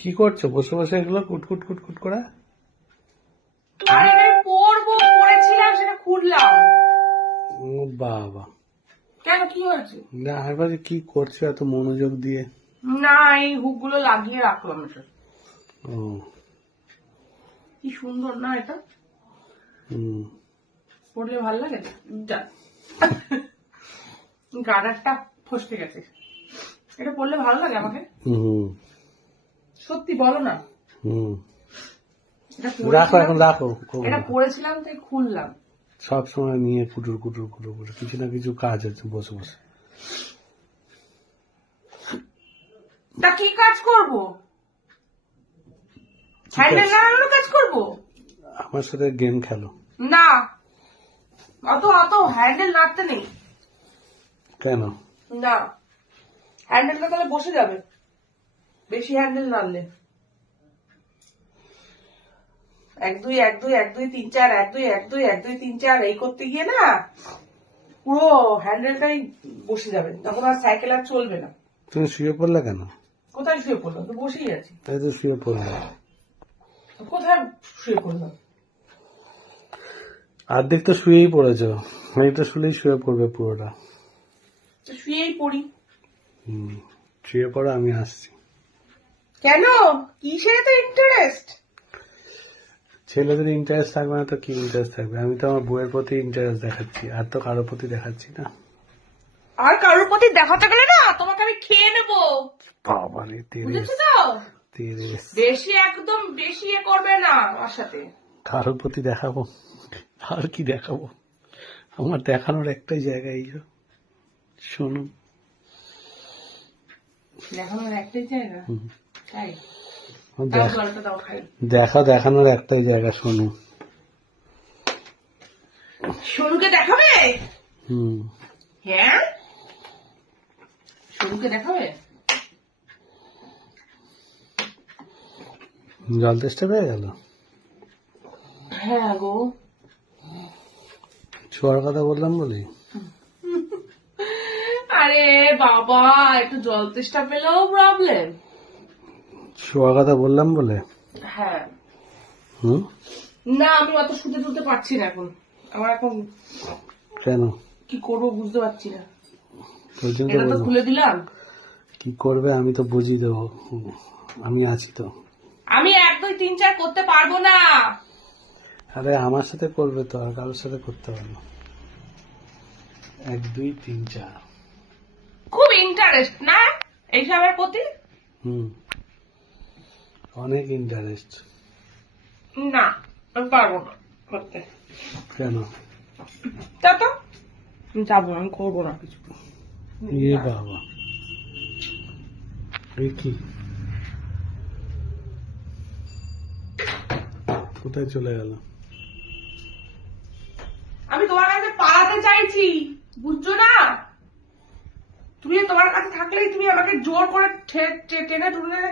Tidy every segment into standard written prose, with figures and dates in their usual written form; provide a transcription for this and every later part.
কি করছো বসে বসে এগুলো কুটকুট কুটকুট করে? আরে পড়বো, পড়েছিলাম সেটা খুললাম। ও বাবা, কেন কি হয়েছে? না এবারে কি করছো এত মনোযোগ দিয়ে? না, এই হুক গুলো লাগিয়ে রাখলাম এটা। ও কি সুন্দর না এটা, হুম। পড়লে ভালো লাগে। গার্ডারটা ফসকে গেছে, এটা পড়লে ভালো লাগে আমাকে। হুম সত্যি বলো না। হুম এটা রাখো এখন পড়েছিলাম, রাখো। এটা পড়েছিলাম তাই খুললাম। সব সময় নিয়ে কুটুর কুটুর কুটুর কুটুর কিছু না কিছু কাজ আছে বসে বসে। তা কি কাজ করব? হ্যান্ডেল লাগানোর কাজ করব? আমার সাথে গেম খেলো। না, অত অত হ্যান্ডেল নাড়তে নেই। কেন? না, হ্যান্ডেলটা তাহলে বসে যাবে বেশি হ্যান্ডেল নাড়লে। 1 2 1 2 1 2 3 4 1 2 1 2 1 2 3 4 এই করতে গিয়ে না পুরো হ্যান্ডেলটাই বসে যাবে, তখন আর সাইকেল আর চলবে না। তুমি শুয়ে পড়লে কেন? কোথায় শুয়ে পড়লাম? তো বসেই আছি। তাই তো শুয়ে পড়লে। কোথায় শুয়ে পড়লাম? অর্ধেক তো শুয়েই পড়েছো, এইটা শুলেই শুয়ে পড়বে পুরোটা। তো শুয়েই পড়ি। হুম, শুয়ে পড়ো, আমি আসছি। কেন? কিসের তো ইন্টারেস্ট? ছেলেদের ইন্টারেস্ট থাকবে না তো কি ইন্টারেস্ট থাকবে? আমি তো আমার বউয়ের প্রতি ইন্টারেস্ট দেখাচ্ছি, আর তো কারোর প্রতি দেখাচ্ছি না। আর কারোর প্রতি দেখাতে গেলে না তোমাকে আমি খেয়ে নেবো। বাবা রে, বুঝেছো তো? বেশি একদম বেশি এ করবে না আমার সাথে। কারোর প্রতি দেখাবো? আর কি দেখাবো? আমার দেখানোর একটাই জায়গা, এই যে শোনো। দেখানোর একটাই জায়গা? তাই? জলটা দাও খাই। দেখানোর একটাই জায়গা, শোনো। সোনুকে দেখাবে? হুম। হ্যাঁ, সোনুকে দেখাবে? জল তেষ্টা পেয়ে গেল? হ্যাঁ গো। ছোঁয়ার কথা বললাম বলি। আরে বাবা, একটু জল তেষ্টা পেলেও প্রবলেম। ছোঁয়ার কথা বললাম বলে? হ্যাঁ। হুম। না, আমি অত শুতে তুলতে পারছি না এখন। আমার এখন কেন? কি করবো বুঝতে পারছি না। ওই জন্য এটা তো তো বললাম। খুলে দিলাম। কি করবে আমি তো বুঝিয়ে দেবো, আমি আছি তো। আমি 1 2 3 4 করতে পারবো না। আরে আমার সাথে করবে তো, আর কারোর সাথে করতে পারবো। 1 2 3 4। খুব ইন্টারেস্ট না এইসবের প্রতি? হুম, অনেক ইন্টারেস্ট। না, আমি পারবো না করতে। কেন? তা তো যাবো, আমি করবো না কিছু। ইয়ে বাবা, এই কি? কোথায় চলে গেল? আমি তোমার কাছে পালাতে চাইছি, বুঝছো না? তুমি তোমার কাছে থাকলেই তুমি আমাকে জোর করে টেনে টুনে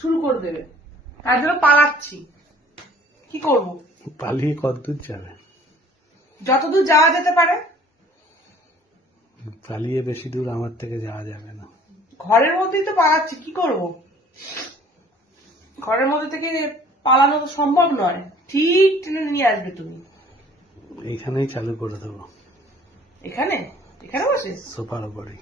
শুরু করে দেবে, তার জন্য পালাচ্ছি। কি করব? পালিয়ে কতদূর যাবে? যতদূর যাওয়া যেতে পারে। পালিয়ে বেশি দূর আমার থেকে যাওয়া যাবে না। ঘরের মধ্যেই তো পালাচ্ছি, কি করব? ঘরের মধ্যে থেকে পালানো তো সম্ভব নয়, ঠিক টেনে নিয়ে আসবে তুমি। এইখানেই চালু করে দেবো, এখানে এখানে বসে সোফার উপরেই।